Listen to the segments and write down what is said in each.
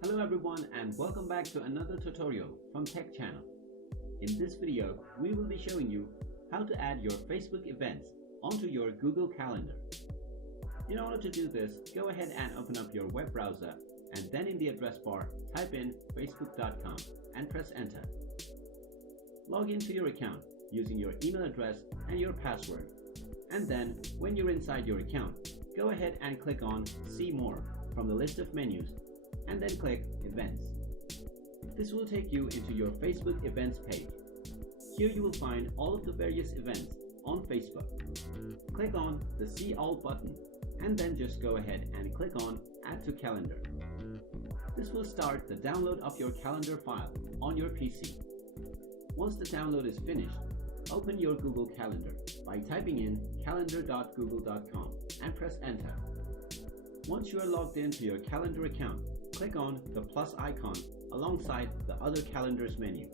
Hello everyone and welcome back to another tutorial from Tech Channel. In this video, we will be showing you how to add your Facebook events onto your Google Calendar. In order to do this, go ahead and open up your web browser and then in the address bar, type in facebook.com and press enter. Log into your account using your email address and your password. And then, when you're inside your account, go ahead and click on See More from the list of menus and then click Events. This will take you into your Facebook Events page. Here you will find all of the various events on Facebook. Click on the See All button and then just go ahead and click on Add to Calendar. This will start the download of your calendar file on your PC. Once the download is finished, open your Google Calendar by typing in calendar.google.com and press enter. Once you are logged into your calendar account, click on the plus icon alongside the Other Calendars menu.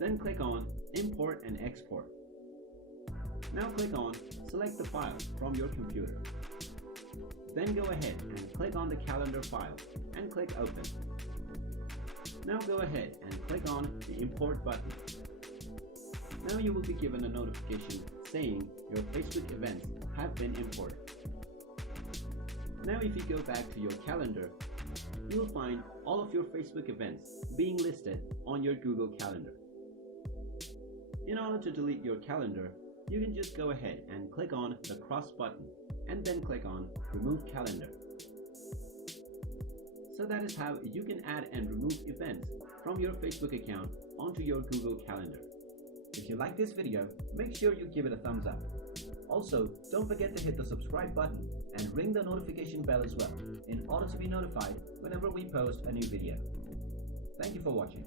Then click on Import and Export. Now click on Select the file from your computer. Then go ahead and click on the calendar file and click Open. Now go ahead and click on the Import button. Now you will be given a notification saying your Facebook events have been imported. Now if you go back to your calendar, you will find all of your Facebook events being listed on your Google Calendar. In order to delete your calendar, you can just go ahead and click on the cross button and then click on Remove Calendar. So that is how you can add and remove events from your Facebook account onto your Google Calendar. If you like this video, make sure you give it a thumbs up. Also, don't forget to hit the subscribe button and ring the notification bell as well in order to be notified whenever we post a new video. Thank you for watching.